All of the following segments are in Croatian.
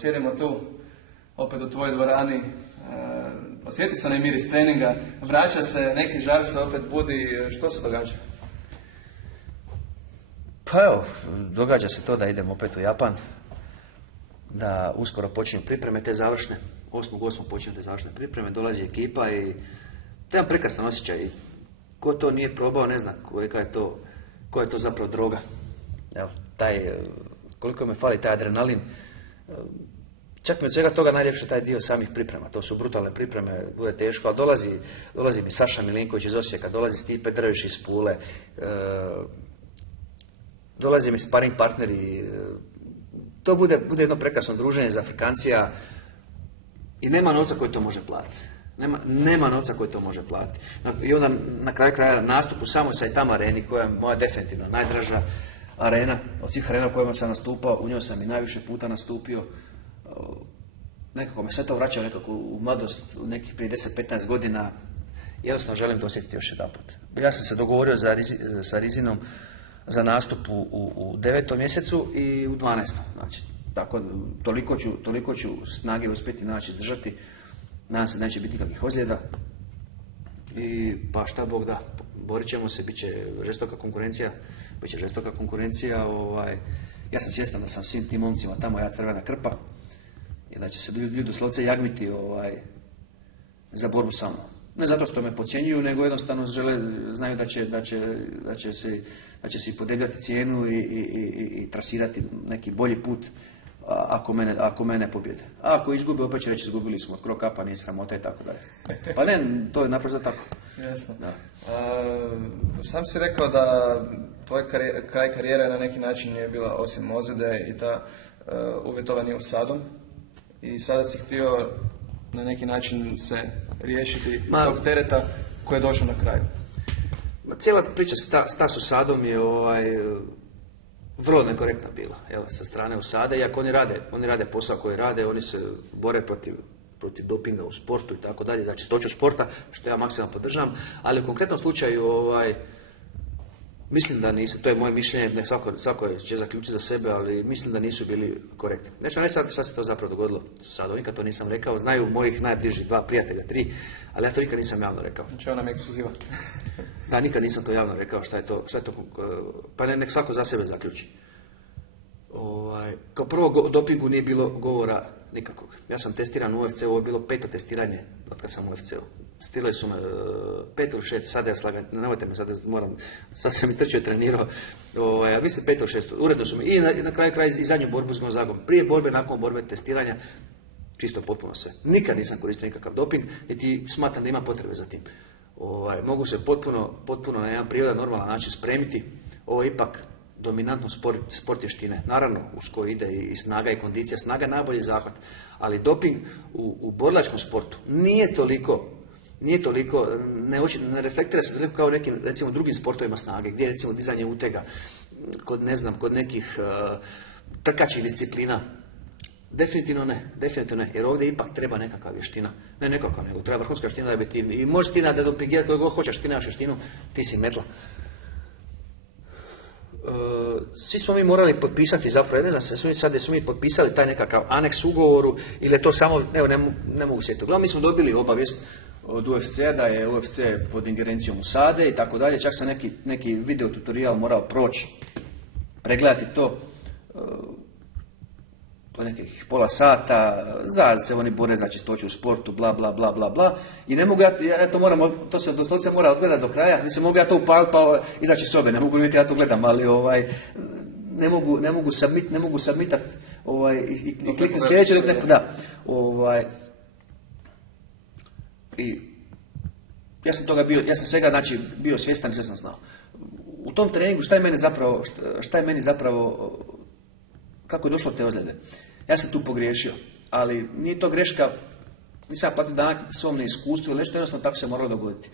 Sjedimo tu, opet u tvojoj dvorani, osjeti se onaj miris treninga, vraća se, neki žar se opet budi, što se događa? Pa evo, događa se to da idem opet u Japan, da uskoro počinju pripreme te završne, 8.8. počinju te završne pripreme, dolazi ekipa i to je jedan prekrasan osjećaj. Ko to nije probao ne zna koja je to zapravo droga. Evo, koliko me fali taj adrenalin. Čak mi od svega toga najljepše taj dio samih priprema. To su brutalne pripreme, bude teško, ali dolazi mi Saša Milinković iz Osijeka, dolazi Stipe Drviš iz Pule, dolazi mi sparing partneri. To bude jedno prekrasno druženje za Afrikancija i nema novca koji to može platiti. Nema novca koji to može platiti. I onda na kraju kraja nastup u samoj Saitama areni, koja je moja definitivno najdraža arena, od svih arena u kojima sam nastupao, u njoj sam i najviše puta nastupio. Nekako me sve to vraća nekako u mladost, u nekih prije 10-15 godina. Jednostavno želim to osjetiti još jedan put. Ja sam se dogovorio sa Rizinom za nastup u 9. mjesecu i u 12. Znači, tako, toliko ću snage uspjeti izdržati. Nadam se da neće biti nikakvih ozljeda. I pa šta Bog da, borit ćemo se, bit će žestoka konkurencija. Ja sam svjestan da sam svim tim momcima tamo ja crvena krpa i da će se ljudi doslovce jagmiti za borbu sa mnom. Ne zato što me podcjenjuju, nego jednostavno znaju da će si podebljati cijenu i trasirati neki bolji put ako mene pobjede. A ako izgube, opet će reći izgubili smo, krok kapa, nije sramota i tako dalje. Pa ne, to je naprosto tako. Jasno. Da. Sam si rekao da tvoj kraj karijere na neki način je bila, osim ozljede i ta uvjetovani usadom, i sada si htio na neki način se riješiti tog tereta koji je došao na kraju. Cijela priča s Stas usadom je vrlo nekorektna bila, sa strane usada, iako oni rade posao koji rade, oni se bore protiv dopinga u sportu i tako dalje, za čistoću sporta, što ja maksimalno podržavam, ali u konkretnom slučaju mislim da nisu, to je moje mišljenje, svako će zaključiti za sebe, ali mislim da nisu bili korektni. Neću ne sad šta se to zapravo dogodilo s usadom, nikad to nisam rekao, znaju mojih najbližih 2 prijatelja, 3, ali ja to nikad nisam javno rekao. Znači ona me ekskluziva. Da, nikad nisam to javno rekao šta je to, pa nek svako za sebe zaključi. Kao prvo, o dopingu nije bilo govora nikakvog. Ja sam testiran u UFC-u, ovo je bilo 5. testiranje od kad sam u UFC-u. Testirali su me 5 ili 6, sada ja slagam, nemojte me, sad sam i trčio i trenirao, mislim 5 ili 6, uredno su me, i na kraju i zadnju borbu s Gonzagom, prije borbe, nakon borbe, testiranja, čisto potpuno sve. Nikad nisam koristio nikakav doping, niti smatram da ima potrebe za tim. Mogu se potpuno na jedan prirodan, normalan način spremiti. Ovo je ipak dominantno sport vještine. Naravno, uz koji ide i snaga i kondicija. Snaga je najbolji zahvat. Ali doping u borilačkom sportu nije toliko, ne reflektira se toliko kao nekim, recimo, drugim sportovima snage, gdje je, recimo, dizanje utega, kod nekih trkačkih disciplina. Definitivno ne, jer ovdje ipak treba nekakva vještina. Ne nekakva, nego treba vrhunska vještina da bi ti, i možeš ti da dopingirati koliko god hoćeš, ti nemaš vještinu, ti si metla. Svi smo mi morali potpisati, zapravo, ne znam sad su mi potpisali taj nekakav aneks ugovoru, ili je to samo, evo, ne mogu sjetiti. Uglavnom, mi smo dobili obavijest od UFC-a da je UFC pod ingerencijom usade i tako dalje, čak sam neki video tutorial morao proći, pregledati to, po nekih pola sata, se oni bore za čistoću u sportu, bla, bla, bla, bla, bla. I ne mogu ja to moram, to se doslovce mora odgledati do kraja, nisam mogu ja to upaliti pa izaći iz sobe, ne mogu vidjeti, ja to gledam, ali ne mogu submitat i kliknuti sljedeće, da. I ja sam svega, znači, bio svjestan i sve sam znao. U tom treningu šta je meni zapravo, kako je došlo te ozljede. Ja sam tu pogriješio, ali nije to greška, nisam platio danak svom neiskustvu ili nešto, jednostavno tako se moralo dogoditi.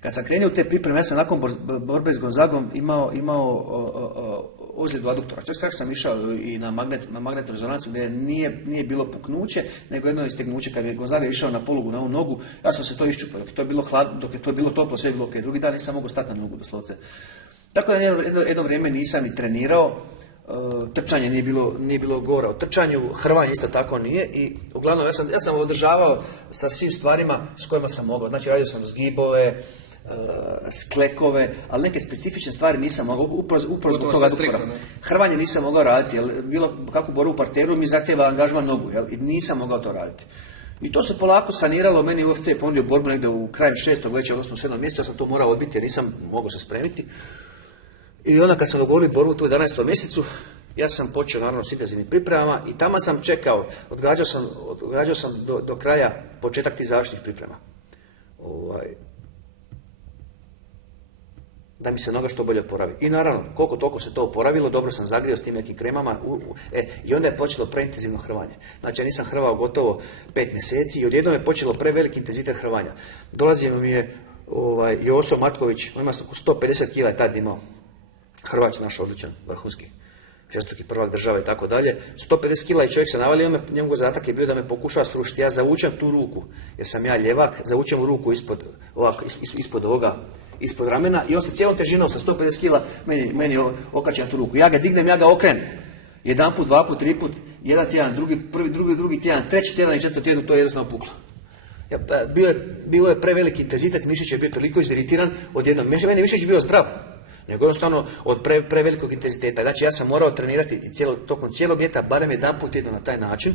Kad sam krenuo u te pripreme, ja sam nakon borbe s Gonzagom imao ozljedu aduktora. Čak sam išao i na magnetnu rezonancu gdje nije bilo puknuće, nego jedno istegnuće. Kad je Gonzaga išao na polugu na ovu nogu, ja sam se to iščupao. Dok je to bilo hladno, dok je to bilo toplo, sve je bilo ok. Drugi dan nisam mogao stati na nogu doslovce. Tako da jedno vrijeme nisam ni trenirao. trčanje nije bilo govora o trčanju, hrvanje isto tako nije i uglavnom ja sam održavao sa svim stvarima s kojima sam mogao. Znači radio sam zgibove, sklekove, ali neke specifične stvari nisam mogao, upravo zbog toga hrvanje nisam mogao raditi, jer bilo kakvu borbu u parteru mi zahtjeva angažman nogu, i nisam mogao to raditi. I to se polako saniralo, meni UFC je ponudio borbu negdje u krajem 6. već, odnosno u 7. mjesecu, ja sam to morao odbiti jer nisam mogao se spremiti. I onda kad sam dogovorili borbu u 11. mjesecu, ja sam počeo naravno s intenzivnim pripremama i tamo sam čekao, odgađao sam do kraja početak tih završnih priprema. Da mi se noga što bolje oporavi. I naravno, koliko toliko se to oporavilo, dobro sam zagrio s tim nekim kremama i onda je počelo preintenzivno hrvanje. Znači ja nisam hrvao gotovo 5 mjeseci i odjednom je počelo preveliki intenzitet hrvanja. Dolazio mi je Joso Matković, on ima 150 kg je tad imao. Hrvač naš odličan, vrhunski, žestoki prvak države i tako dalje. 150 kg i čovjek se navalio, njegov zadatak je bio da me pokušava srušiti. Ja zavučem tu ruku, jer sam ja ljevak, zavučem u ruku ispod ovoga, ispod ramena i on se cijelom težinom sa 150 kg meni okači na tu ruku. Ja ga dignem, ja ga okrenem. Jedan put, dva put, tri put, jedan tjedan, drugi tjedan, treći tjedan i četvrti tjedan, to je jednostavno puklo. Bilo je preveliki intenzitet, mišić je bio toliko iziritiran odjednom. Meni mišić bio zdrav, nego jednostavno od prevelikog intenziteta. Znači ja sam morao trenirati tokom cijelog ljeta, barem jedan put tjedno na taj način,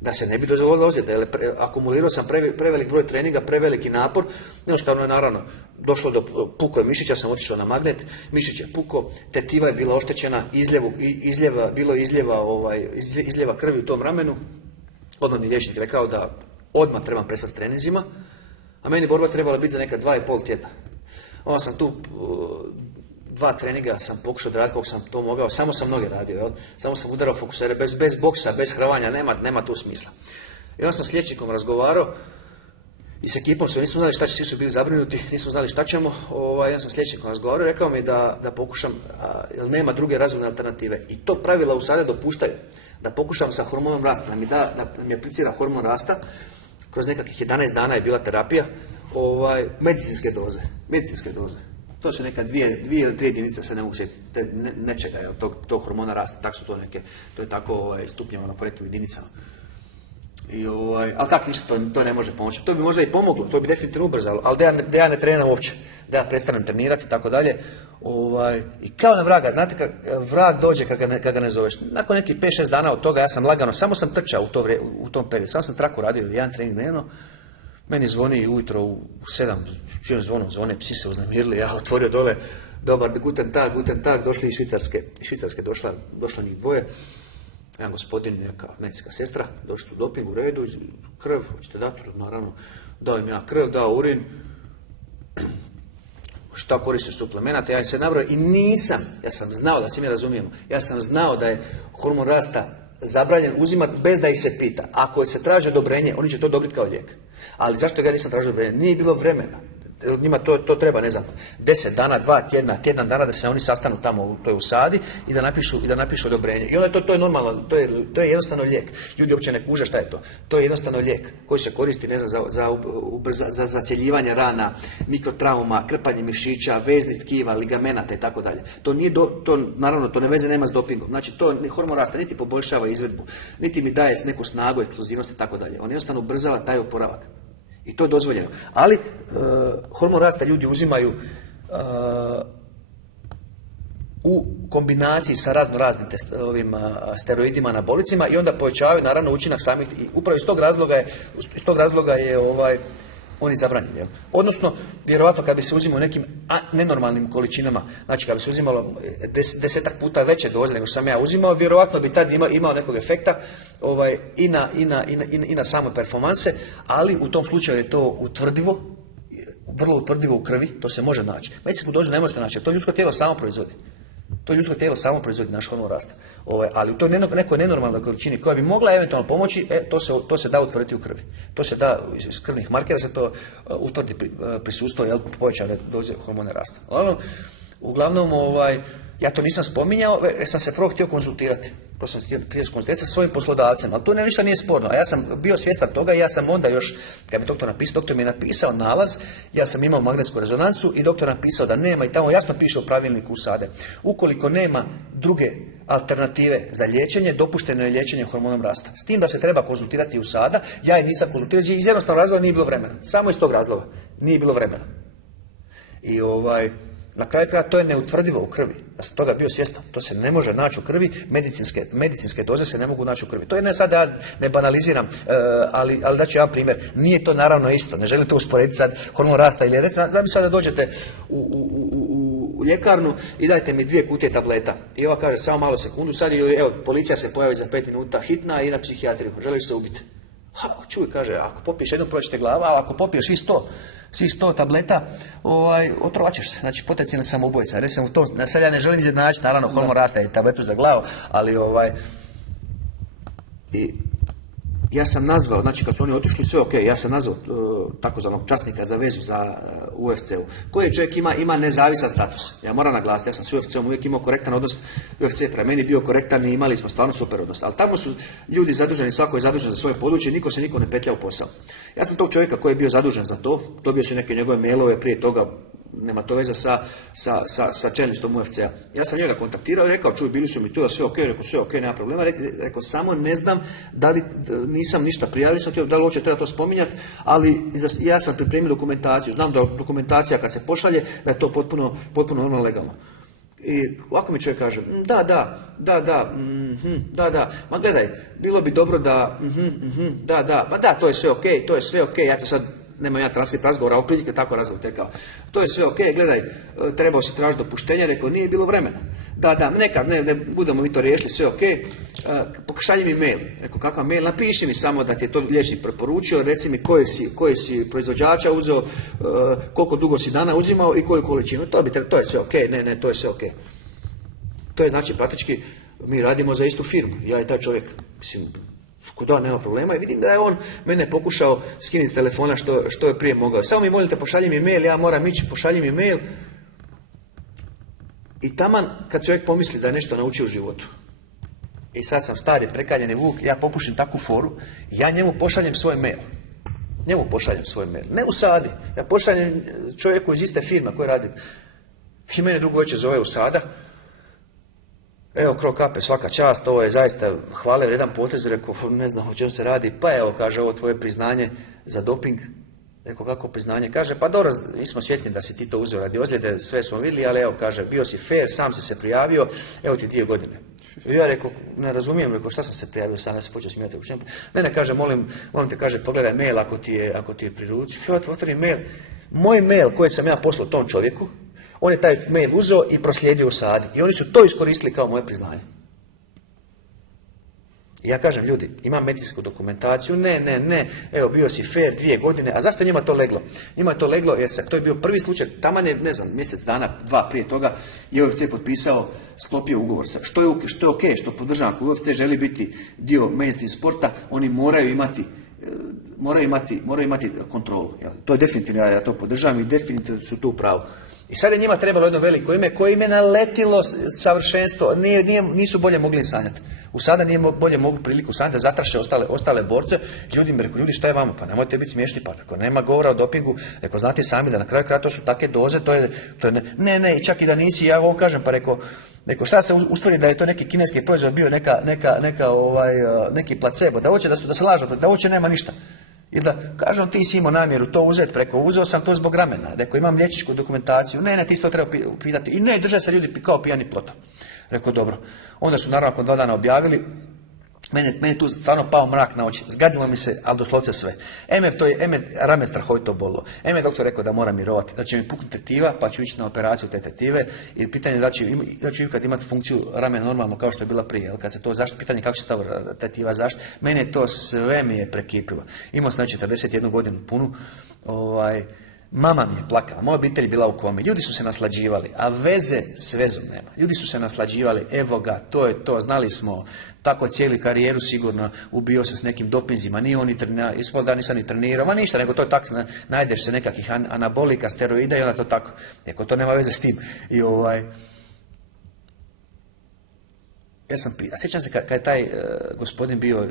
da se ne bi dozvolilo ozljede. Akumulirao sam prevelik broj treninga, preveliki napor, jednostavno je naravno došlo do puko mišića, sam otišao na magnet, mišić je puko, tetiva je bila oštećena, bilo je izljeva krvi u tom ramenu. Odmah mi liječnik rekao da odmah trebam prestati s treninzima, a meni borba trebala biti za neka 2,5 tjedna. Onda sam tu 2 treninga sam pokušao da raditi koliko sam to mogao, samo sam noge radio, samo sam udarao fokusere, bez boksa, bez hrvanja, nema tu smisla. I onda sam s liječnikom razgovarao i s ekipom, nismo znali šta će, svi su bili zabrinuti, nismo znali šta ćemo, ja sam s liječnikom razgovarao i rekao mi da pokušam, jer nema druge razumne alternative. I to pravila u sada dopuštaju, da pokušam sa hormonom rasta, da mi aplicira hormon rasta, kroz nekakvih 11 dana je bila terapija, medicinske doze. To su neka 2 ili 3 jedinice, se ne mogu sjetiti, nečega, tog hormona rasta, tako su to neke, to je tako stupnjevano po nekim jedinicama. Ali kako ništa, to ne može pomoći. To bi možda i pomoglo, to bi definitivno ubrzalo, ali da ja ne treniram uopće, da ja prestanem trenirati i tako dalje. I kao na vraga, znate kad vrag dođe kad ga ne zoveš. Nakon nekih 5-6 dana od toga ja sam lagano, samo sam trčao u tom periodu, samo sam traku radio, 1 trening dnevno. Meni zvoni ujutro u 7, čujem zvone, psi se uznemirili, ja otvorio dole, dobar, guten tag, došli iz Švicarske, došlo njih 2, jedan gospodin, neka medicinska sestra, došli su doping u redu, krv, hoćete dati, naravno, dao im ja krv, dao urin, šta koristio suplemenata, ja im se nabrao i ja sam znao, da se mi razumijemo, ja sam znao da je hormon rasta zabranjen uzimati bez da ih se pita. Ako se traži odobrenje, oni će to odobriti kao lijek. Ali zašto ga nisam tražio odobrenje? Nije bilo vremena. Njima to treba, ne znam, 10 dana, 2 tjedna, tjedan dana da se oni sastanu tamo u toj usadi i da napišu odobrenje. I onda to je normalno, to je jednostavno lijek. Ljudi uopće ne kuže šta je to. To je jednostavno lijek koji se koristi, ne znam, za zacjeljivanje rana, mikrotrauma, krpanje mišića, veznih tkiva, ligamenata i tako dalje. Naravno, to ne veze nema s dopingom. Znači, to hormon rasta niti poboljšava izvedbu, niti mi daje neku snagu, ekskluzivnost i tako dalje. On jednostavno ubrzava taj oporavak. I to je dozvoljeno. Ali hormon rasta ljudi uzimaju u kombinaciji sa raznim steroidima, anabolicima i onda povećavaju naravno učinak samih. I upravo iz tog razloga je oni zabranjeni. Odnosno, vjerovatno kad bi se uzimao nekim nenormalnim količinama, znači kad bi se uzimalo 10 puta veće doze nego što sam ja uzimao, vjerovatno bi tad imao nekog efekta i na same performanse, ali u tom slučaju je to utvrdivo, vrlo utvrdivo u krvi, to se može naći. Medicinsku dozu ne možete naći, to ljudsko tijelo samo proizvodi. To ljudsko tijelo samo proizvodi naš hormon rasta. Ali u toj nekoj nenormalnoj količini koja bi mogla eventualno pomoći, to se da utvrditi u krvi. To se da iz krvnih markera se to utvrdi prisustvo povećane doze hormona rasta. Uglavnom, ja to nisam spominjao jer sam se prvo htio konzultirati. sam htio skonzultirati sa svojim poslodavcem, ali tu ništa nije sporno. A ja sam bio svjestan toga i ja sam onda još, kad mi doktor mi je napisao nalaz, ja sam imao magnetsku rezonancu i doktor napisao da nema, i tamo jasno piše u pravilniku USADA. Ukoliko nema druge alternative za liječenje, dopušteno je liječenje hormonom rasta. S tim da se treba konzultirati USADA, ja je nisam konzultirao, iz jednostavnog razloga nije bilo vremena. Samo iz tog razloga nije bilo vremena. I na kraju kraja to je neutvrdivo u krvi. Ja sam toga bio svjestan. To se ne može naći u krvi, medicinske doze se ne mogu naći u krvi. To je ne sad, ja ne banaliziram, ali daću jedan primjer. Nije to naravno isto, ne želim to usporediti sad hormon rasta ili recimo, znam sada dođete u ljekarnu i dajte mi 2 kutije tableta. I ova kaže samo malo sekundu, sad evo, policija se pojavi za 5 minuta, hitna i na psihijatriju, želiš se ubiti. Čuj, kaže, ako popiješ jednu proći te glava, a ako popiješ svih 100 tableta, otrovaćeš se, znači potencijalni samoubojica. Recimo to, sad ja ne želim izjednačiti, naravno, hormon rasta i tabletu za glavu, ali i ja sam nazvao, znači kad su oni otišli, sve ok, ja sam nazvao takozvanog časnika za vezu za UFC-u, koji čovjek ima nezavisan status. Ja moram naglasiti, ja sam s UFC-om uvijek imao korektan odnos, UFC prema meni bio korektan i imali smo stvarno super odnos, ali tamo su ljudi zaduženi, svako je zadužen za svoje područje, niko se ne petlja u posao. Ja sam tog čovjeka koji je bio zadužen za to, dobio su neke njegove mailove prije toga, nema to veze sa čelništvom UFC-a. Ja sam njega kontaktirao i rekao, čuj, bili su mi tu, sve ok, rekao, sve ok, nema problema, rekao, samo ne znam da li, nisam ništa prijavio, sam htio, da li uopće treba to spominjati, ali ja sam pripremio dokumentaciju, znam da dokumentacija kad se pošalje, da je to potpuno normalno legalno. I ovako mi čovjek kaže, da, ma gledaj, bilo bi dobro da, ma da, to je sve ok, ja to sad, nemam ja transkript razgovora, ali prilike tako razgovor tekao. To je sve ok, gledaj, trebao si tražiti dopuštenja, rekao, nije bilo vremena. Da, neka, ne, budemo mi to riješili, sve ok, pošalji mi mail. Rekao, kakav mail? Napiši mi samo da ti je to liječnik preporučio, reci mi koje si proizvođača uzeo, koliko dugo si dana uzimao i koju količinu. To je sve ok, ne, to je sve ok. To je znači praktički, mi radimo za istu firmu, ja i taj čovjek, mislim, da, nema problema, i vidim da je on mene pokušao skinuti s telefona što je prije mogao. Samo mi molite, pošalji mi mail, ja moram ići, pošalji mi mail. I taman kad čovjek pomisli da je nešto naučio u životu, i sad sam stari prekaljeni vuk, ja popušim takvu foru, ja njemu pošaljem svoj mail. Ne u Sadi, ja pošaljem čovjeku iz iste firme koji radi. I mene drugo večer zove u Sada. Evo, krov kape, svaka čast, ovo je zaista hvale vredan potez, rekao, ne znam o čemu se radi, pa evo, kaže, ovo tvoje priznanje za doping. Rekao, kako priznanje? Kaže, pa dobro, nismo svjesni da si ti to uzeo radi ozljede, sve smo vidjeli, ali evo, kaže, bio si fair, sam si se prijavio, evo ti 2 godine. I ja rekao, ne razumijem, rekao, šta sam se prijavio sam, ja se počeo smijati. Ne, kaže, molim te, kaže, pogledaj mail ako ti je pri ruci. Ja otvorim mail, moj mail koji sam ja poslao tom čovjeku, on je taj mail uzeo i proslijedio u Sadi. I oni su to iskoristili kao moje priznanje. I ja kažem, ljudi, imam medicinsku dokumentaciju, ne, evo, bio si fair 2 godine, a zašto njima to leglo? Njima je to leglo jer to je bio prvi slučaj, taman je, ne znam, mjesec dana, 2 prije toga, je UFC potpisao, sklopio ugovor, što je ok, što podržavam, ako UFC želi biti dio mainstream sporta, oni moraju imati kontrolu. To je definitivno, ja to podržavam i definitivno su tu u pravu. I sad je njima trebalo jedno veliko ime koje im je naletilo savršenstvo, nisu bolje mogli sanjati. U Sada nije bolje mogli priliku sanjati da zastraše ostale borce. Ljudi mi rekao, ljudi, šta je vama? Pa nemojte biti smiješni, pa rekao, nema govora o dopingu, rekao, znate sami da na kraju kraja to su takve doze, to je ne, i čak i da nisi, ja ovo kažem, pa rekao, šta se ustvari da je to neki kineski proizvod bio neki placebo, da se lažu, da uopće nema ništa. I da, kažem, ti si imao namjeru to uzeti preko, uzeo sam to zbog ramena, rekao, imam liječničku dokumentaciju, ne, ti si to treba pitati, i ne, drže se ljudi kao pijani plota. Rekao, dobro. Onda su naravno nakon 2 dana objavili, meni tu stvarno pao mrak na oči, zgadilo mi se, ali doslovce sve. Rame strahovito bolilo. Je doktor rekao da mora mirovati, da će mi puknuti tetiva, pa ću ići na operaciju te tetive, i pitanje je da ću ikad imati funkciju ramena normalno kao što je bila prije. Kad se to pitanje kako će ta tetiva zaštiti, mene to sve mi je prekipilo. Imao sam 41 godinu punu, mama mi je plakala, moja obitelj je bila u komi, ljudi su se naslađivali, a veze s vezom nema. Ljudi su se naslađivali, evo ga, to je to, znali smo, tako cijeli karijeru sigurno ubio se s nekim dopinzima, nije on ni trenirao, ispod da nisam ni trenirao, ma ništa, nego to je tako, najdeš se nekakvih anabolika, steroida i onda to tako. Eko, to nema veze s tim. sjećam se kad je taj gospodin bio,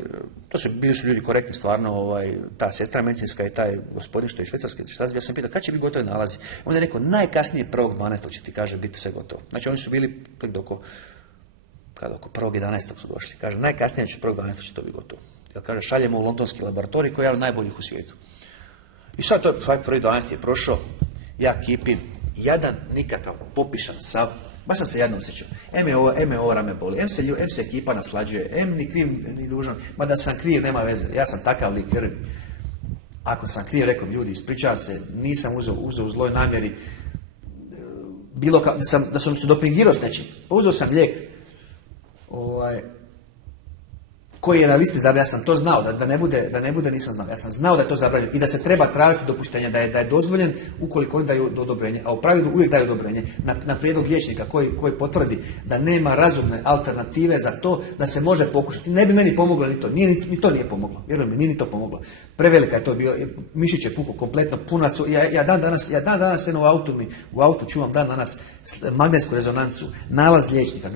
bili su ljudi korektni stvarno, ta sestra medicinska i taj gospodin što je švicarski, ja sam pitao kad će biti gotovi nalazi. On je rekao najkasnije 1.12. će ti kaže biti sve gotovo. Znači oni su bili oko 1.11. su došli. Kaže najkasnije će 1.12. će to biti gotovo. Jer kaže šaljemo u londonski laboratorij koji je jedan od najboljih u svijetu. I sad to 1.12. je prošao, ja kipim, jadan nikakav, popišan sav. Baš sam se jadno osjećao. Em je ovo rame boli, em se ekipa naslađuje, em ni kriv ni dužan, ma da sam kriv nema veze, ja sam takav lik, vjerujem. Ako sam kriv, rekao ljudi, ispričavam se, nisam uzeo u zloj namjeri, da sam se dopingirao s nečim, uzeo sam lijek, koji je na listi zabranjen, ja sam to znao, da ne bude nisam znao, ja sam znao da je to zabranjeno i da se treba tražiti dopuštenje, da je dozvoljen ukoliko oni daju odobrenje, a u pravilu uvijek daju odobrenje na prijedlog liječnika koji potvrdi da nema razumne alternative za to da se može pokušati. Ne bi meni pomoglo ni to, ni to nije pomoglo, vjerujem mi, nije ni to pomoglo. Prevelika je to bio, mišić je pukao kompletno, puna su, ja dan danas u autu čuvam dan danas magnetsku rezonancu, nalaz liječnika,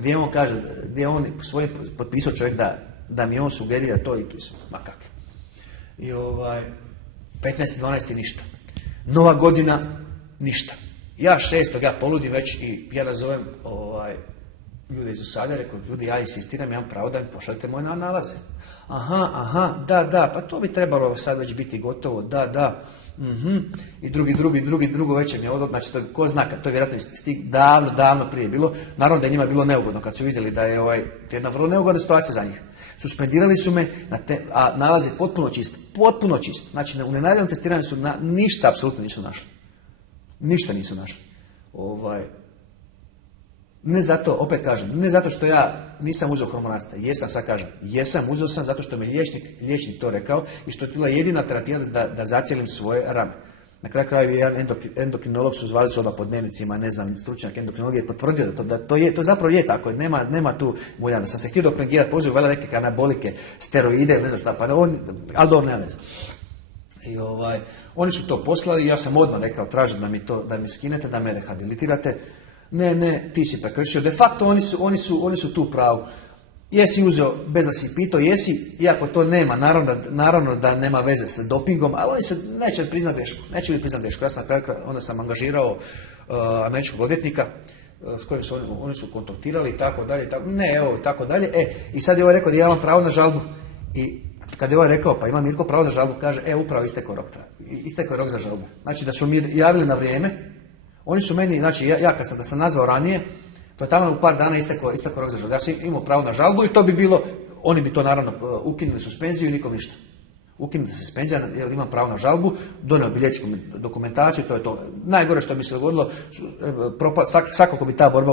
gdje on svoj potpisao čovjek da mi on sugerira to i tu sam, ma kakve. I 15.12. ništa. Nova godina, ništa. Ja 6. ja poludim već i ja nazovem ljude iz usada, rekao, ljudi, ja insistiram, ja imam pravo da mi pošaljete moje nalaze. Aha, da, pa to bi trebalo sad već biti gotovo, da. I drugo večer mi je odod, znači to ko zna, to je vjerojatno davno prije bilo. Naravno da je njima bilo neugodno kad su vidjeli da je jedna vrlo neugodna situacija za njih. Suspendirali su me, a nalaz je potpuno čist. Znači u nenajavljenom testiranju su ništa apsolutno nisu našli. Ništa nisu našli. Ne zato, opet kažem, ne zato što ja nisam uzeo hormonasta, jesam, uzeo sam zato što mi liječnik to rekao i što je bila jedina terapija da zacijelim svoje rame. Na kraju krajeva jedan endokrinolog su zvali soba po dnevnicima, ne znam, stručnjak endokrinologije je potvrdio to zapravo je tako, nema tu muljana. Da sam se htio dopingirati, pozivio vele neke anabolike, steroide, ne znam šta, ali dobro nema veze. I oni su to poslali i ja sam odmah rekao, tražim da mi skinete, da me rehabilitirate. Ne, ti si prekršio. De facto oni su tu pravu. Jesi uzeo bez da si pitao, jesi, iako to nema, naravno da nema veze sa dopingom, ali oni se neće priznati grešku. Ja sam onda sam angažirao američkog odvjetnika s kojim su oni su kontaktirali i tako dalje, tako dalje. I sad je ovaj rekao da ja imam pravo na žalbu. I kad je ovaj rekao, pa ima Mirko pravo na žalbu, kaže, upravo istekao rok za žalbu. Znači da su mi javili na vrijeme. Oni su meni, znači ja da sam nazvao ranije, to je tamo u par dana istekao rok za žalbu. Ja sam imao pravo na žalbu i to bi bilo, oni bi to naravno ukinuli suspenziju i nikom ništa. Ukinuti suspenzija jer imam pravo na žalbu, donio bi liječničku dokumentaciju, to je to. Najgore što bi se dogodilo, svakako bi ta borba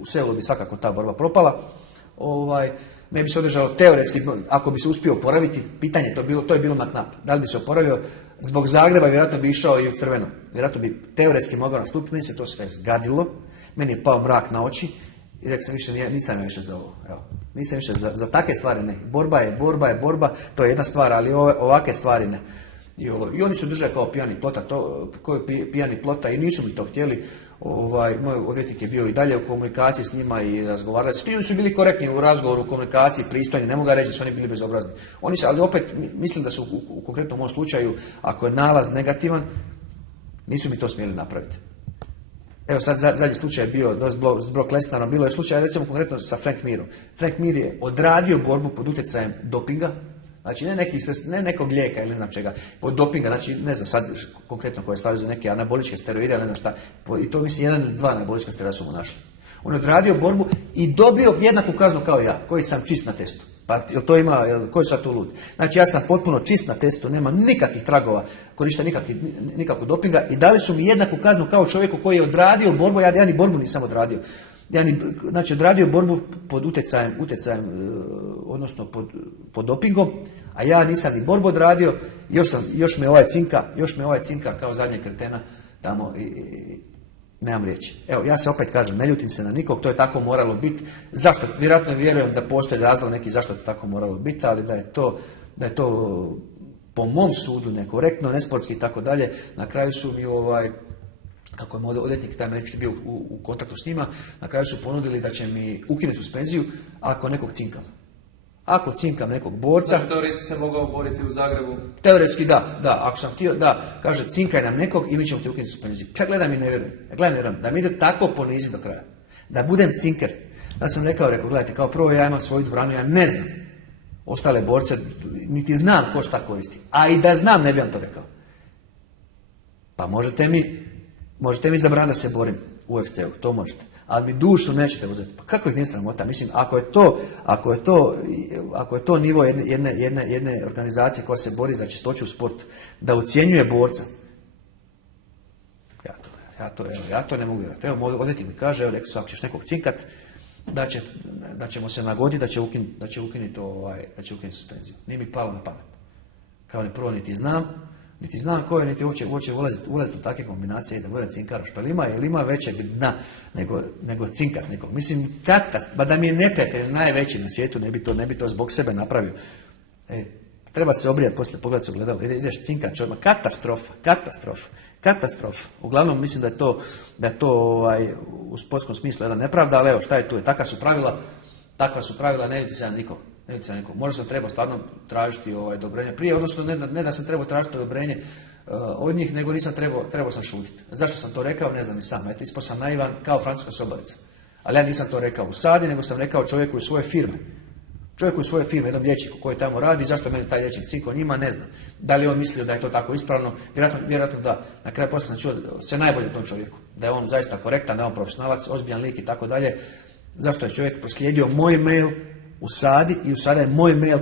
u selu bi svakako ta borba propala. Ne bi se održalo teoretski, ako bi se uspio oporaviti, pitanje to je bilo na knap. Da li bi se oporavio? Zbog Zagreba vjerojatno bi išao i u crveno. Vjerojatno bi teoretski mogao nastupiti, meni se to sve zgadilo, meni je pao mrak na oči i rekao sam nisam više za ovo. Nisam više za takve stvari ne. Borba, to je jedna stvar, ali ovakve stvari ne. I oni su držali kao pijani plota i nisu mi to htjeli. Moj odvjetnik je bio i dalje u komunikaciji s njima i razgovarali su. Oni su bili korektni u razgovoru, u komunikaciji, pristojni, ne mogu reći da su oni bili bezobrazni. Ali opet mislim da su u konkretnom mom slučaju, ako je nalaz negativan, nisu mi to smjeli napraviti. Evo sad zadnji slučaj je bio s Brock Lesnarom, bilo je slučaj recimo konkretno sa Frank Mirom. Frank Mir je odradio borbu pod utjecajem dopinga, znači ne nekog lijeka ili ne znam čega, pod dopinga, znači ne znam sad konkretno koje stavio za neke anaboličke steroide, ne znam šta, i to mislim 1 ili 2 anabolička steroida su mu našli. On je odradio borbu i dobio jednaku kaznu kao ja, koji sam čist na testu. Pa to ima, koji su sad tu ludi? Znači ja sam potpuno čist na testu, nema nikakvih tragova, korišta nikakvog dopinga i dali su mi jednaku kaznu kao čovjeku koji je odradio borbu, ja ni borbu nisam odradio. Znači odradio borbu pod utjecajem odnosno pod dopingom, a ja nisam ni borbu odradio, još me ovaj cinka kao zadnje kretena tamo i nemam riječi. Evo, ja se opet kažem, ne ljutim se na nikog, to je tako moralo biti. Zašto? Vjerojatno vjerujem da postoji razlog neki zašto to tako moralo biti, ali da je to po mom sudu nekorektno, nesportski i tako dalje. Na kraju su mi kako je odvjetnik taj američki bio u kontaktu s njima, na kraju su ponudili da će mi ukinuti suspenziju ako nekog cinkam. Ako cinkam nekog borca... Znači, teoretski se mogao boriti u Zagrebu? Teoretski da, ako sam htio, da, kaže cinkaj nam nekog i mi ćemo ti ukinuti suspenziju. Ja gledam i ne vjerujem, da mi ide tako poniziti do kraja, da budem cinker. Ja sam rekao, gledajte, kao prvo ja imam svoju dvoranu, ja ne znam ostale borce, niti znam ko šta koristi, a i da znam ne bi vam to rekao. Pa možete mi zabraniti da se borim u UFC-u, to možete. Ali mi dušu nećete uzeti. Pa kako ih nije sramota? Mislim, ako je to nivo jedne organizacije koja se bori za čistoću u sportu, da ucjenjuje borca, ja to ne mogu vjerati. Evo, odvjetnik mi kaže, evo, rekao su, ako ćeš nekog cinkat, da ćemo se nagoditi, da će ukinuti suspenziju. Nije mi palo na pamet. Kao ni prvo niti znam ko je, niti uopće ulaziti u takve kombinacije i da bude cinkaraš. Pa ima većeg dna nego cinkat nekog. Mislim, da mi je neprijatelj najveći na svijetu, ne bi to zbog sebe napravio. Treba se obrijati poslije pogledati se ogledalo. Ideš cinkat čovjek, katastrofa. Uglavnom mislim da je to u sportskom smislu jedna nepravda, ali evo šta je tu, takva su pravila, ne ljuti se na nikog. Možda sam trebao stvarno tražiti odobrenje prije, odnosno ne da sam trebao tražiti odobrenje od njih, nego nisam trebao sam šutiti. Zašto sam to rekao, ne znam ni sam. Eto, ispao sam naivan kao francuska sobarica. Ali ja nisam to rekao u Sadi, nego sam rekao čovjeku iz svoje firme. Jednom liječniku koji tamo radi, zašto meni taj liječnik cinko njima, ne znam. Da li on mislio da je to tako ispravno, vjerojatno da. Na kraju poslije sam čuo sve najbolje o tom čovjeku. Da je on zaista korektan, da je on profesionalac, ozbiljan lik i tako dalje. Zašto je čovjek proslijedio moj mail u Sadi i u Sada je moj mail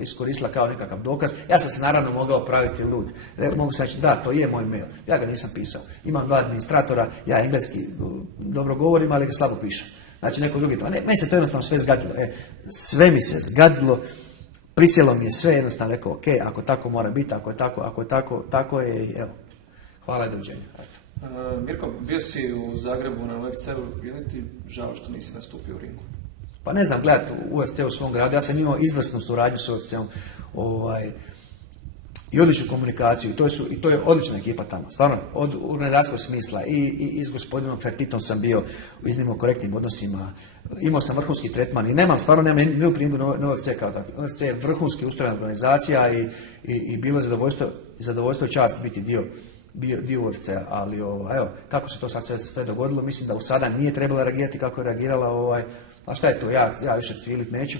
iskoristila kao nekakav dokaz. Ja sam se naravno mogao praviti lud. Mogu se reći, da, to je moj mail. Ja ga nisam pisao. Imam 2 administratora, ja engleski dobro govorim, ali ga slabo pišem. Znači neko drugi to. Meni se to jednostavno sve zgadilo. Sve mi se zgadilo. Prisjelo mi je sve, jednostavno rekao, ok, ako tako mora biti, ako je tako je i evo. Hvala i doviđenja. Mirko, bio si u Zagrebu na UFC-u, je li ti žao što nisi nastupio u ringu? Pa ne znam, gledati UFC u svom gradu, ja sam imao izvrsnu suradnju s UFC-om i odličnu komunikaciju i to je odlična ekipa tamo, stvarno, od organizacijskog smisla i s gospodinom Fertitom sam bio u iznimno korektnim odnosima, imao sam vrhunski tretman i nemam ni primjeru na UFC kao tako. UFC je vrhunski ustrojena organizacija i bilo je zadovoljstvo i čast biti dio UFC-a, ali evo, kako se to sad sve dogodilo, mislim da u Sada nije trebala reagirati kako je reagirala, a šta je to, ja više cvilit neću,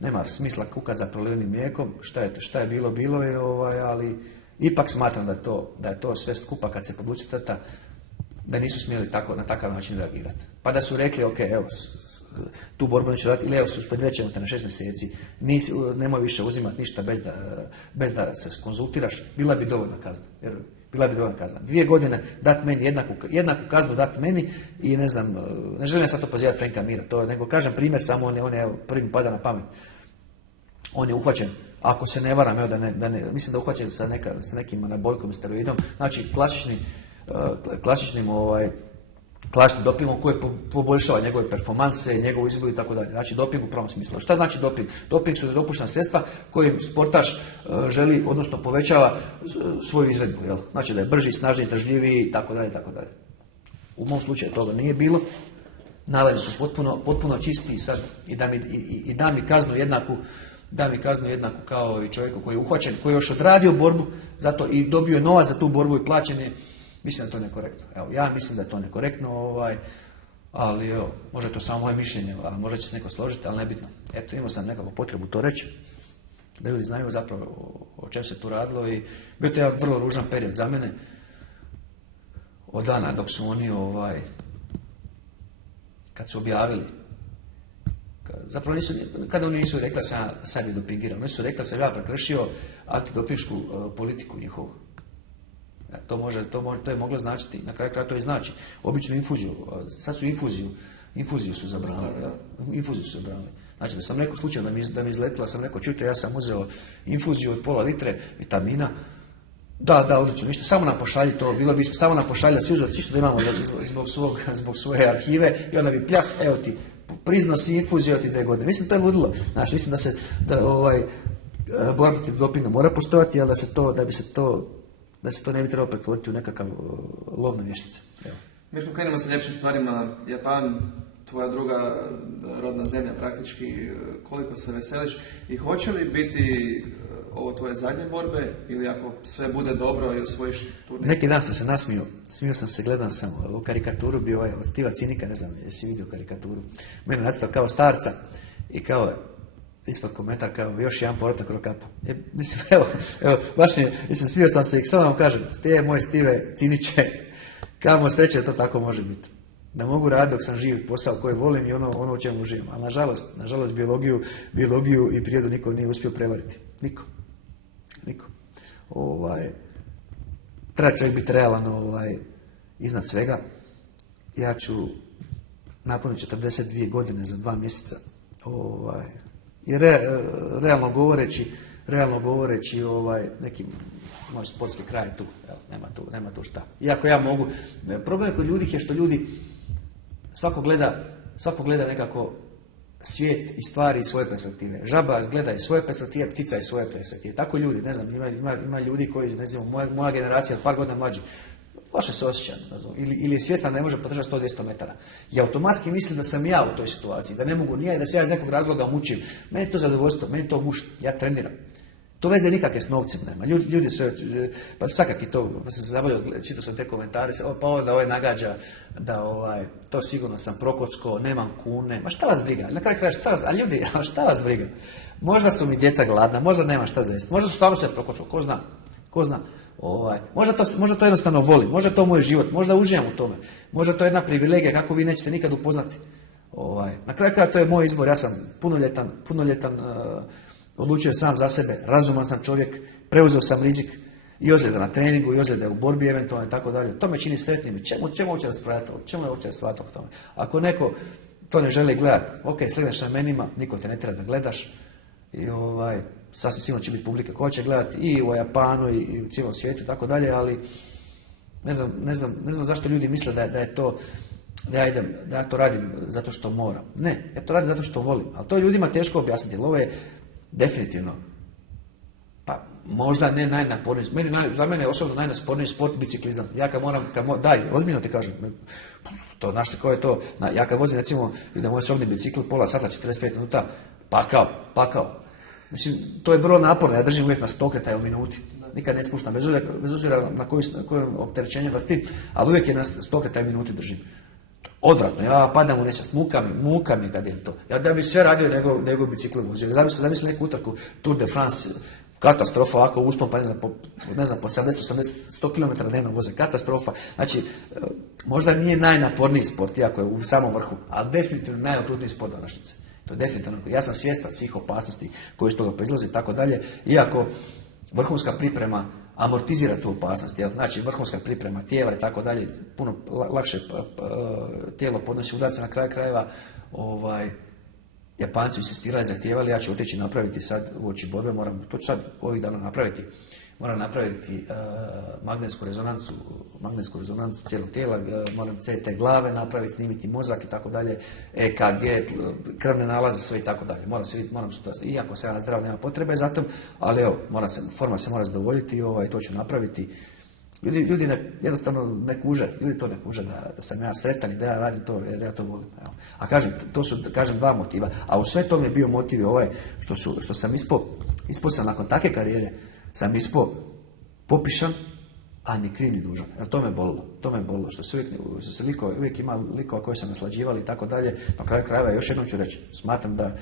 nema smisla kukat za prolivenim mlijekom, šta je bilo je, ali ipak smatram da je to sve skupa kad se podvuče crta, da nisu smjeli na takav način reagirati. Pa da su rekli, ok, evo, tu borbu neću dati, ili evo, suspendirat ćemo te na 6 mjeseci, nemoj više uzimati ništa bez da se konzultiraš, bila bi dovoljna kazna. Bila bi dovoljna kazna. 2 godine dati meni jednaku kaznu dati meni i ne znam, ne želim sad to pozivati Franka Mira, nego kažem primjer, samo on je prvi pada na pamet. On je uhvaćen, ako se ne varam, evo mislim da je uhvaćen sa nekim anabolikom i steroidom, znači klasičnim dopingom koji poboljšava njegove performanse, njegovu izgled i tako dalje. Znači doping u pravom smislu. Šta znači doping? Doping su dopuštena sredstva koje sportaš želi, odnosno povećava svoju izvedbu. Jel? Znači da je brži, snažniji, izdržljiviji i tako dalje, tako dalje. U mom slučaju toga nije bilo. Nalazi su potpuno čisti sad i da mi kaznu jednaku kao i čovjeku koji je uhvaćen, koji je još odradio borbu, zato i dobio je novac za tu borbu i plaćen je. Mislim da je to nekorektno. Evo, ja mislim da je to nekorektno, ali evo, može to samo moje mišljenje, a možda će se neko složiti, ali nebitno. Eto, imao sam nekako potrebu to reći, da ljudi znaju zapravo o čemu se tu radilo i bio to jedan vrlo ružan period za mene, od dana dok su oni, kad su objavili, zapravo kada oni nisu rekli da sam sebi dopingiram, oni su rekli da sam ja prekršio antidopinšku politiku njihovu. To je moglo značiti, na kraju kraja to i znači. Običnu infuziju, sad su infuziju su zabranili. Znači da sam rekao slučaj da mi izletila, sam rekao čujte, ja sam uzeo infuziju od pola litre vitamina. Da, odlično, ništa, samo nam pošalji to, bilo bi samo nam pošalji da si uzeo, čisto da imamo zbog svoje arhive i onda bi pljas, evo ti, priznao si infuziju, ti 2 godine. Mislim, to je ludilo. Znači, mislim da borba protiv dopinga mora postojati, ali da bi se to da se to ne bi trebalo pretvoriti u nekakav lov na vještice. Evo. Mirko, krenemo sa ljepšim stvarima. Japan, tvoja druga rodna zemlja praktički, koliko se veseliš i hoće li biti ovo tvoje zadnje borbe ili ako sve bude dobro i osvojiš turnir? Neki dan sam se nasmio, smio sam se, gledam sam u karikaturu, bio od Stiva Cinika, ne znam jesi vidio karikaturu, mene nacrtao kao starca i kao ispod komentar kao još jedan povratak rokapu. Mislim, evo, baš mislim, smio sam se i samo vam kažem, moj Stive Ciniće, kamo sreće da to tako može biti. Da mogu raditi dok sam živ posao koji volim i ono u čemu uživam. Ali nažalost biologiju i prirodu niko nije uspio prevariti. Niko. Treba čovjek biti realan iznad svega. Ja ću napuniti 42 godine za 2 mjeseca. Jer realno govoreći neki moj sportski kraj je tu. Nema tu šta. Iako ja mogu. Problem kod ljudi je što ljudi svako gleda nekako svijet i stvari iz svoje perspektive. Žaba gleda iz svoje perspektive, ptica iz svoje perspektive. Tako ljudi, ne znam, ima ljudi koji, ne znam, moja generacija, par godina mlađi, loše se osjećam, ili je svjestan da ne može podržati 100-200 metara. I automatski mislim da sam ja u toj situaciji, da ne mogu nije, da se ja iz nekog razloga mučim. Meni je to zadovoljstvo, meni je to mušt, ja treniram. To veze nikakve s novcem nema. Ljudi su, pa svakaki to, pa sam se zabavio, čitao sam te komentare, pa ovo da nagađa, da to sigurno sam prokocko, nemam kune, ma šta vas briga, na kraju kraja šta vas briga? Možda su mi djeca gladna, možda nema šta za jesti, možda su stvarno sve prokocko, ko zna. Možda to jednostavno volim, možda je to moj život, možda uživam u tome, možda to je jedna privilegija kako vi nećete nikad upoznati. Na kraju kraja to je moj izbor, ja sam punoljetan, odlučio sam za sebe, razuman sam čovjek, preuzeo sam rizik i ozljeda na treningu, i ozljeda u borbi eventualno i tako dalje. To me čini sretnim. Čemu uopće raspravljati o tome? Ako neko to ne želi gledati, ok, slegneš ramenima, niko te ne treba da gledaš i sasvim sigurno će biti publika koja će gledati i u Japanu i u cijelom svijetu i tako dalje, ali ne znam zašto ljudi misle da je to da ja to radim zato što moram. Ne, ja to radim zato što volim, ali to je ljudima teško objasniti. Ovo je definitivno, pa možda ne najnaporniji, za mene je osobno najnasporniji sport biciklizam. Ja kad moram, ozbiljno ti kažem, to znaš ko je to, ja kad vozim recimo idem moj osobni bicikl pola sata, 45 minuta, pakao. Mislim, to je vrlo naporno, ja držim uvijek na 100 kretaja u minuti. Nikad ne spuštam, bez obzira na kojem opterećenje vrti, ali uvijek je na 100 kretaja u minuti držim. Odvratno, ja padam u nesvijest, muka mi kad je to. Ja da bi sve radio nego bicikl vozio. Zamisli neku utrku Tour de France, katastrofa, ako uspom, pa ne znam, po 70-100 km dnevno voze, katastrofa. Znači, možda nije najnaporniji sport, iako je u samom vrhu, ali definitivno najokrutniji sport današnjice. To je definitivno, ja sam svjestan svih opasnosti koje iz toga proizlaze i tako dalje, iako vrhunska priprema amortizira tu opasnost, znači vrhunska priprema tijela i tako dalje, puno lakše tijelo podnosi udarce, na kraju krajeva Japanci insistirali, zahtijevali, ja ću otići napraviti sad uoči borbe, to ću sad ovih dana napraviti, moram napraviti magnetsku rezonancu cijelog tijela, moram CT glave napraviti, snimiti mozak i tako dalje, EKG, krvne nalaze, sve i tako dalje. Moram se to, iako sam ja zdrav, nema potrebe za tom, ali evo, forma se mora zadovoljiti i to ću napraviti. Ljudi jednostavno ne kuže, ljudi to ne kuže da sam ja sretan i da ja radim to jer ja to volim. Evo. A kažem, to su dva motiva, a u sve tome je bio motiv što sam ispao sam nakon takve karijere, sam ispao popišan, a ni kriv ni dužan. Evo, to me bolilo, što se uvijek ima likova koji se naslađivali i tako dalje. Na kraju krajeva, još jednom ću reći, smatram da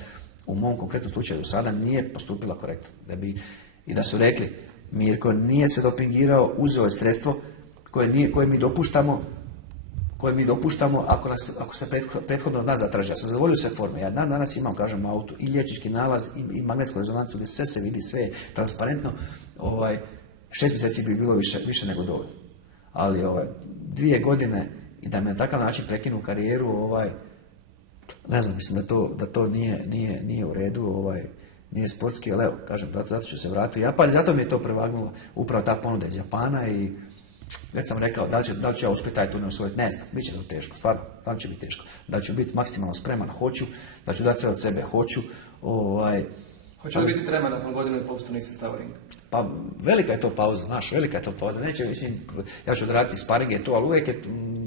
u mom konkretnom slučaju sada nije postupila korektno. I da su rekli, Mirko nije se dopingirao, uzeo je sredstvo koje mi dopuštamo ako se prethodno od nas zatraži. Ja sam zadovoljio sve forme. Ja danas imam, kažem, auto i liječnički nalaz i magnetsku rezonancu gdje sve se vidi, sve je transparentno. 6 mjeseci bi bilo više nego dovoljno. Ali 2 godine i da me na takav način prekinu karijeru, ne znam, mislim da to nije u redu, nije sportski, ali evo, kažem, zato ću se vratiti u Japan i zato mi je to prevagnulo upravo ta ponuda iz Japana i već sam rekao da li ću ja uspjeti taj turnir osvojiti, ne znam, bit će to teško, stvarno će biti teško, da ću biti maksimalno spreman, hoću, da ću dati sve od sebe, hoću, Hoće li biti trema nakon godinu i pol što nisi stao u ring? Pa velika je to pauza, znaš, velika je to pauza. Neće, mislim, ja ću odraditi sparinge i to, ali uvijek je,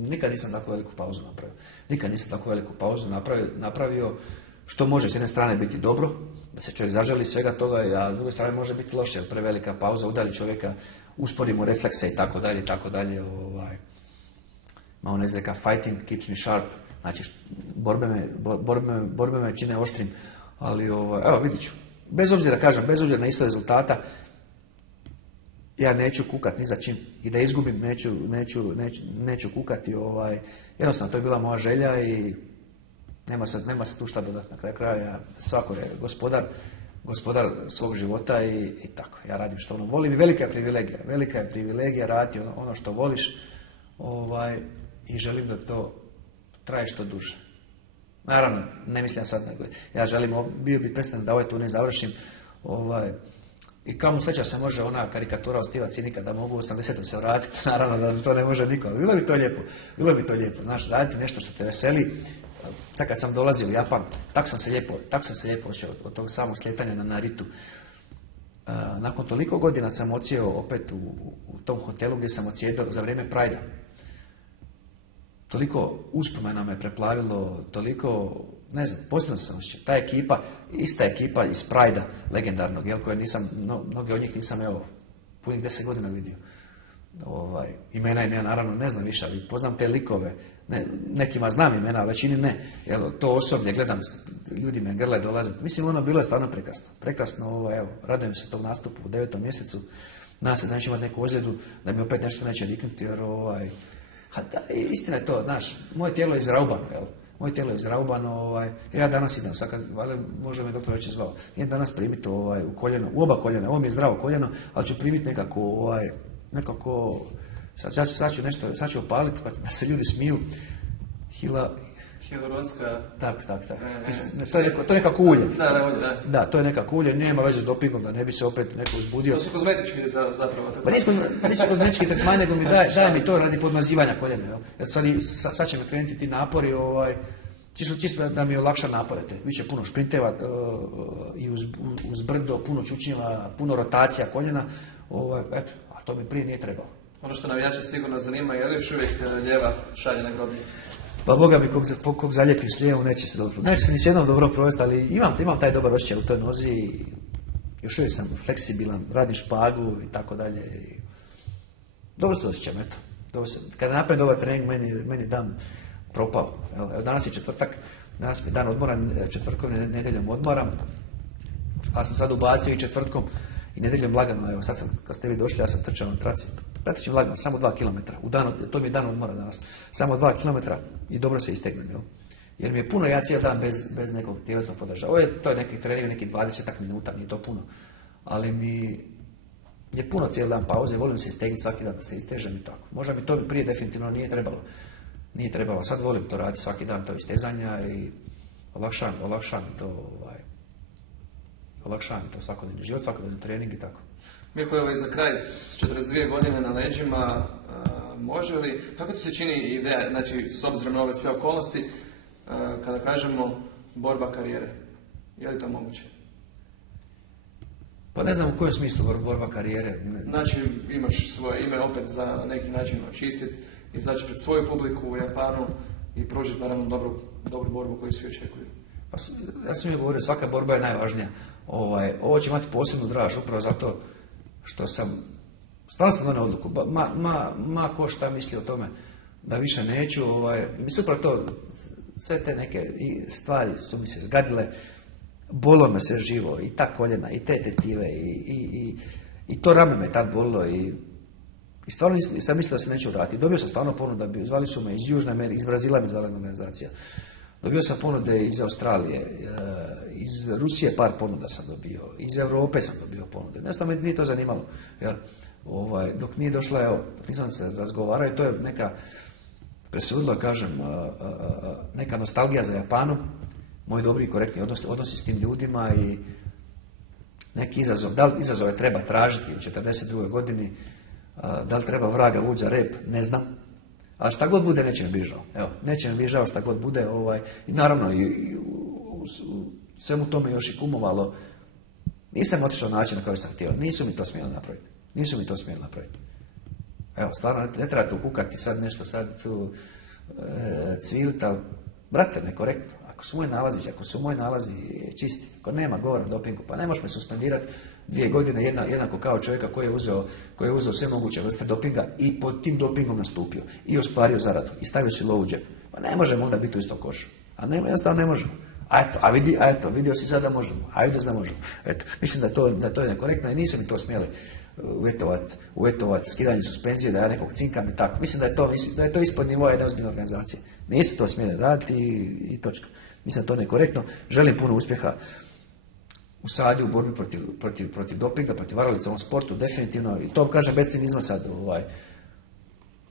nikad nisam tako veliku pauzu napravio. Nikad nisam tako veliku pauzu napravio, što može s jedne strane biti dobro, da se čovjek zaželi svega toga, a s druge strane može biti loše, jer prevelika pauza udalji čovjeka, uspori mu reflekse i tako dalje, i tako dalje. Ma ona izreka, fighting keeps me sharp, znači borbe me čine oštrim, ali evo vidit ću. Bez obzira na isto rezultata, ja neću kukat ni za čim. I da izgubim, neću kukati. Jednostavno, to je bila moja želja i nema se tu šta dodati na kraju kraja. Svako je gospodar svog života i tako. Ja radim što ono volim i velika je privilegija raditi ono što voliš i želim da to traje što duže. Naravno, ne mislim ja sad, nego ja želim, bio bi prestan da ovaj turnir završim, i kao mu sreća se može ona karikatura od Stiva Cinika da mogu u 80. se vratiti, naravno da to ne može niko, ali bilo bi to lijepo, znaš, raditi nešto što te veseli. Sad kad sam dolazio u Japan, tako sam se lijepo očeo od tog samog slijetanja na Naritu. Nakon toliko godina sam odsjeo opet u tom hotelu gdje sam odsjedio za vrijeme Pride-a. Toliko uspomena me preplavilo, toliko, ne znam, posebno sam osjećao. Ta ekipa, ista ekipa iz Pride-a, legendarnog, koje nisam, mnoge od njih nisam, punih 10 godina vidio. Imena naravno ne znam više, ali poznam te likove. Nekima znam imena, a većini ne. To osoblje, gledam, ljudi me grle dolaze. Mislim, bilo je stvarno prekasno. Prekasno, radujem se tog nastupu u 9. mjesecu. Nadam se da neću imati neku ozljedu, da mi opet nešto neće riknuti, jer istina je to, znaš, moje tijelo je izraubano, ja danas idem, možda me doktor već je zvao, idem danas primiti u koljeno, u oba koljena, ovo mi je zdravo koljeno, ali ću primiti nekako, sad ću opaliti, pa da se ljudi smiju, hialuronska... Tak. To je nekako ulje. Da, to je nekako ulje, nema veze s dopingom, da ne bi se opet neko uzbudio. To su kozmetički zapravo. Pa nisu kozmetički tretmani, nego mi daje mi to radi podmazivanja koljena. Sad će me krenuti ti napori, čisto da mi olakša napore. Biće puno šprinteva i uz brdo, puno čučnjeva, puno rotacija koljena, a to mi prije nije trebalo. Ono što navijače sigurno zanima, je li još uvijek lijeva šalje na groblje? Pa Boga mi, kog zalijepim s lijevom, neće se ni s jednom dobro provesti, ali imam taj dobar osjećaj u toj nozi i još uvijek sam fleksibilan, radim špagu i tako dalje. Dobro se osjećam, eto. Kada napravim dobar trening, meni je dan propao. Evo, danas je četvrtak, danas mi je dan odmora, četvrtkom i nedjeljom odmoram, ali sam sad ubacio i četvrtkom i nedjeljom lagano, evo sad kad ste vi došli, ja sam trčao na traci. Pratećim lagano, samo 2 km. To mi je dan odmora danas. Samo 2 km i dobro se istegnem. Jer mi je puno, ja cijel dan bez nekog tjelesnog podržaja. To je neki trening, neki 20 minuta, nije to puno. Ali mi je puno cijel dan pauze, volim se istegnuti svaki dan da se istežem i tako. Možda mi to prije definitivno nije trebalo. Sad volim to raditi svaki dan, to istezanja i olakšam to svakodnevni život, svakodnevni trening i tako. Mirko, evo i za kraj, s 42 godine na leđima, može li, kako ti se čini ideja, znači s obzirom na ove sve okolnosti, kada kažemo borba karijere, je li to moguće? Pa ne znam u kojem smislu borba karijere. Znači imaš svoje ime opet za neki način očistiti, izaći pred svoju publiku u Japanu i pružiti naravno dobru borbu koju svi očekuju. Pa ja sam joj govorio, svaka borba je najvažnija. Ovo će imati posebnu draž, upravo zato što stvarno sam donio odluku, ko šta misli o tome, da više neću, mi su upravo to, sve te neke stvari su mi se zgadile, bolo me sve živo, i ta koljena, i te tetive, i to rame me tad bolilo, i stvarno sam mislio da se neću vratiti. Dobio sam stvarno ponudu, zvali su me iz Južne Amerike, iz Brazila me zvala organizacija. Dobio sam ponude iz Australije, iz Rusije par ponuda sam dobio, iz Europe sam dobio ponude. Jednostavno me nije to zanimalo. Jer, dok nije došla, nisam se razgovarao i to je neka presudila, kažem, neka nostalgija za Japanom, moji dobri i korektni odnosi s tim ljudima i neki izazov. Da li izazove treba tražiti u 42. godini, da li treba vraga vući za rep, ne znam. A šta god bude, neće mi biti žao. Evo, neće mi biti žao šta god bude. I naravno, u svemu tome još i kumovalo Nisam otišao na način na koji sam htio. Nisu mi to smjeli napraviti. Evo, stvarno, ne treba tu kukati sad nešto, sad tu cviliti, ali, brate, nekorektno. Ako su moji nalazi čisti, ako nema govora o dopingu, pa ne možeš me suspendirati 2 godine jednako kao čovjeka koji je uzeo sve moguće vrste dopinga i pod tim dopingom nastupio i ostvario zaradu i stavio si lovu u džep. Pa ne možemo onda biti u istom košu. Jednostavno ne možemo. Vidio si sad da možemo. Da možemo. Eto, mislim da to je nekorektno i nisu mi to smjeli uvjetovati skidanje suspenzije, da ja nekog cinkam i tako. Mislim da je to ispod nivoa jedne ozbiljne organizacije. Nisu to smjeli raditi i točka. Mislim da to nekorektno. Želim puno uspjeha u Sadi u borbi protiv dopinga, protiv varalica u ovom sportu, definitivno. I to kažem bez cinizma sad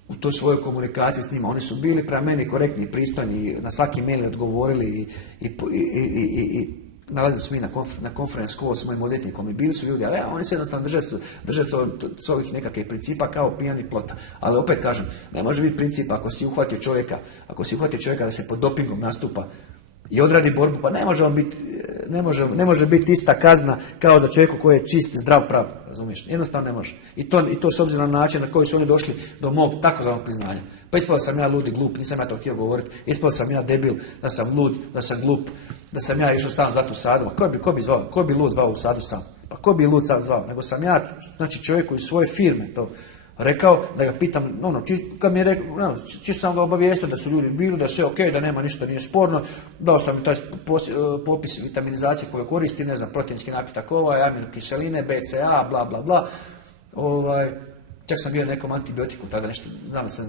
u toj svojoj komunikaciji s njima. Oni su bili prema meni korektni, pristojni, na svaki mail odgovorili i nalaze su mi na conference call s mojim odvjetnikom i bili su ljudi, ali oni se jednostavno drže s ovih nekakvih principa kao pijani plota. Ali opet kažem, ne može biti princip ako si uhvatio čovjeka da se pod dopingom nastupa i odradi borbu, pa ne može biti ista kazna kao za čovjeku koji je čist, zdrav, prav, razumiješ? Jednostavno ne može. I to s obzirom na način na koji su oni došli do mog takozvanog priznanja. Pa ispao sam ja lud i glup, nisam ja to htio govoriti, ispao sam ja debil, da sam lud, da sam glup, da sam ja išao sam zvati u Sadu. Ko bi lud zvao u Sadu sam? Pa ko bi lud sam zvao? Nego sam ja, znači čovjeku iz svoje firme to rekao, da ga pitam, kad mi je rekao, čisto sam ga obavijestio da su ljudi bili, da sve ok, da nema ništa, nije sporno, dao sam mi taj popis vitaminizacije koju koristi, ne znam, proteinski napitak aminokiseline, BCA, bla, bla, bla, čak sam bio nekom antibiotiku, tada nešto, znam sam,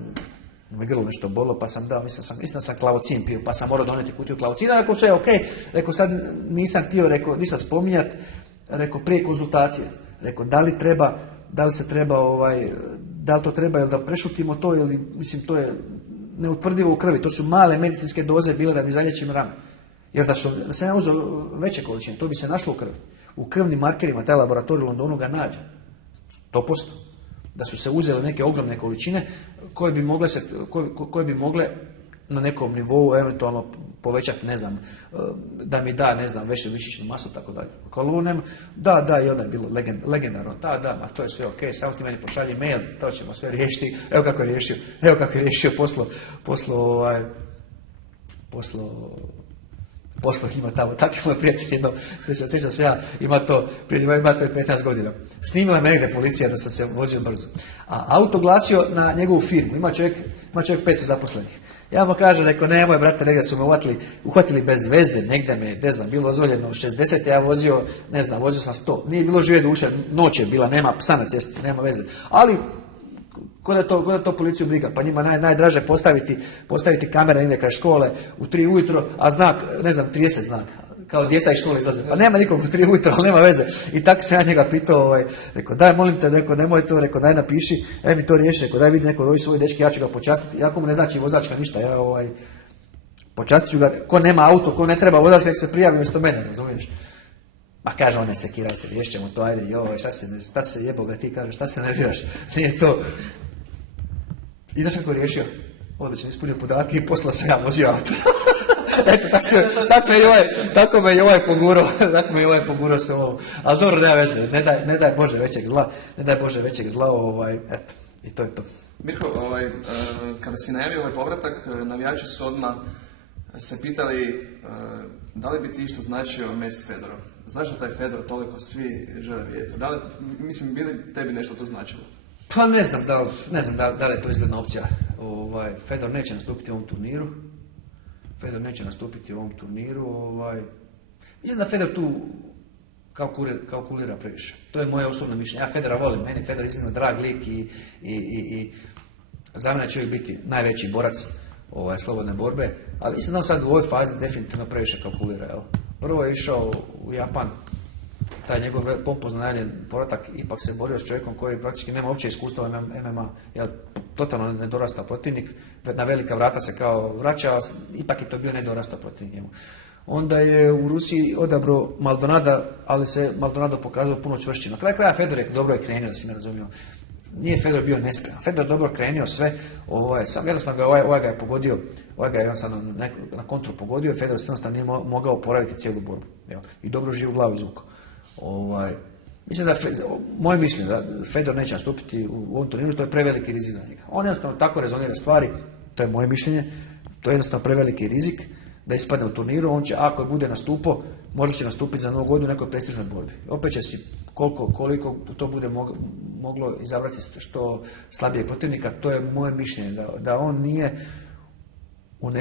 me grlo nešto bolilo, pa sam dao, mislim da sam klavocin pio, pa sam morao doneti kutiju klavocina, rekao sve ok, rekao sad nisam htio, nisam spominjati, rekao prije konzultacije, rekao da li to treba ili da prešutimo to ili, mislim, to je neutvrdivo u krvi, to su male medicinske doze bile da mi zalječim ranu. Jer da sam ja uzeo veće količine, to bi se našlo u krvi. U krvnim markerima, taj laboratorij u Londonu ga nađe. 100%. Da su se uzele neke ogromne količine koje bi mogle na nekom nivou eventualno povećati, ne znam, da mi da, ne znam, veću mišićnu masu, tako dalje. Kolunem, da, i onda je bilo legendarno, da, ma to je sve ok, samo ti meni pošalji mail, to ćemo sve riješiti, evo kako je riješio poslo ima tamo, tako je moj prijatelj jedno, sjećam se ja, ima to 15 godina. Snimila me negdje policija da sam se vozio brzo. A auto glasio na njegovu firmu, ima čovjek 500 zaposlenih. Ja mu kažem, rekao, nemoj brate, negdje su me uhvatili bez veze, negdje me, ne znam, bilo dozvoljeno 60, ja vozio sam 100. Nije bilo žive duše, noć je bila, nema psa na cesti, nema veze. Ali, kod je to policiju briga, pa njima najdraže postaviti kamere negdje kraj škole u 3 ujutro, a znak, ne znam, 30 znaka. Kao djeca iz škole izlaze. Pa nema nikog u 3 ujutro, ali nema veze. I tako sam ja njega pitao, rekao, daj molim te, nemoj to, rekao, daj napiši, daj mi to riješi, rekao, daj vidi neko dođi svoj dečki, ja ću ga počastiti, iako mu ne znači vozačka ništa, ja počastit ću ga, ko nema auto, ko ne treba vozačka, nek se prijavi umjesto mene, razumiješ? Ma kaže, on ne sekira se, riješćemo to, ajde, šta se jebo ga ti, kaže, šta se nerviraš, nije to. I znaš kako je riješio? Odlično, ispunio podatke i poslao sam ja vozio auto. Eto, tako me i ovaj pogurao se ovo. Ali dobro, nema veze, ne daj Bože većeg zla, eto, i to je to. Mirko, kada si najavio ovaj povratak, navijači su odmah se pitali da li bi ti što značio meč s Fedorom. Znaš da taj Fedor toliko svi žele vidjeti? Da li, mislim, bi li tebi nešto to značilo? Pa ne znam da li je to izgledna opcija. Fedor neće nastupiti u ovom turniru. Mislim da Fedor tu kalkulira previše. To je moje osobno mišljenje. Ja Fedora volim, meni Fedor iznimno drag lik i za mene će uvijek biti najveći borac slobodne borbe, ali mislim da on sad u ovoj fazi definitivno previše kalkulira. Evo. Prvo je išao u Japan, taj njegov pompozno najavljen povratak, ipak se borio s čovjekom koji praktički nema uopće iskustva MMA, jer totalno nedorastao protivnik, na velika vrata se kao vraćao, ipak je to bio nedorastao protivnik njemu. Onda je u Rusiji odabrao Maldonada, ali se Maldonado pokazao puno čvršći. Na kraju kraja Fedor je dobro krenuo, da si me razumio. Nije Fedor bio nespreman. Fedor dobro krenuo sve, sam jednostavno ovaj ga je pogodio, ovaj ga je jednostavno na kontru pogodio, Fedor se jednostavno nije mogao oporaviti cijelu borbu. I dobro živu glavu izvukao. Mislim da, moje mišljenje da Fedor neće nastupiti u ovom turniru, to je preveliki rizik za njega. On jednostavno tako rezonira stvari, to je moje mišljenje, to je jednostavno preveliki rizik da ispadne u turniru, on će, ako bude nastupao, možda će nastupiti za Novu godinu u nekoj prestižnoj borbi. Opet će si koliko to bude moglo izabrati što slabije protivnika, to je moje mišljenje, da on nije u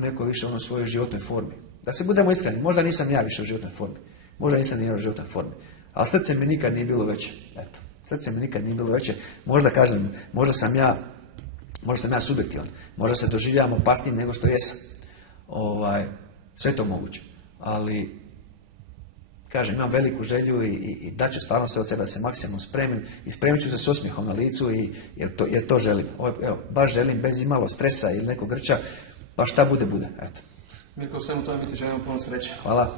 nekoj više ono svojoj životnoj formi. Da se budemo iskreni, možda nisam ja više u životnoj formi, možda nisam ni ja u životnoj formi, ali srce mi nikad nije bilo veće. Eto, srce mi nikad nije bilo veće. Možda kažem, možda sam ja subjektivan, možda se doživljavam opasnijim nego što jesam. Sve je to moguće. Ali, kažem, imam veliku želju i daću stvarno sve od sebe da se maksimalno spremim i spremit ću se s osmijehom na licu jer to želim. Evo, baš želim bez imalo stresa ili nekog grča, pa šta bude. Eto. Mirko, u svemu tome mi ti želimo puno sreće. Hvala.